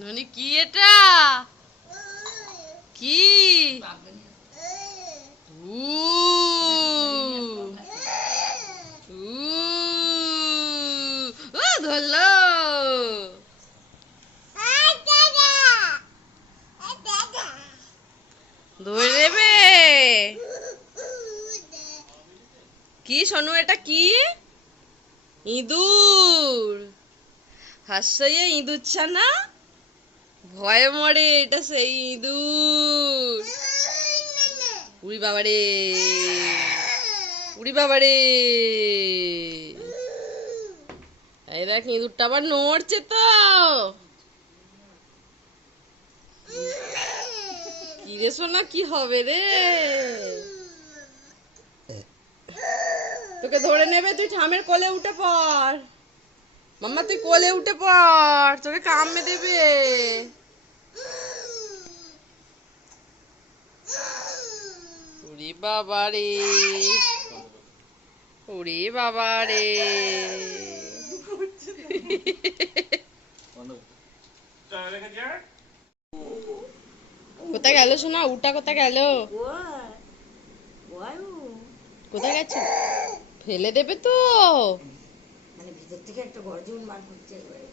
ননি, কি এটা? কি? ধরলো। ধরে নেবে? কি শোনো এটা কি? ইঁদুর। হাস্যয়ে ইঁদুর ছানা? ভয়ে মরে এটা সেই ইঁদুর। উড়ি বাবারে। উড়ি বাবারে। এই দেখ, ইঁদুরটা আবার নড়ছে তো। কি রে সোনা, কি হবে রে? তোকে ধরে নেবে, তুই ঠামের কোলে উঠে পড়। মাম্মা তুই কোলে উঠে পড় তোকে কামড়ে দেবে। উড়ি বাবা রে উড়ি বাবা রে। কোথায় গেল শোনা উটা কোথায় গেল? কোথায় গেছে? ফেলে দেবে তো। ভিতর থেকে একটা গর্জন বার করছে এবারে।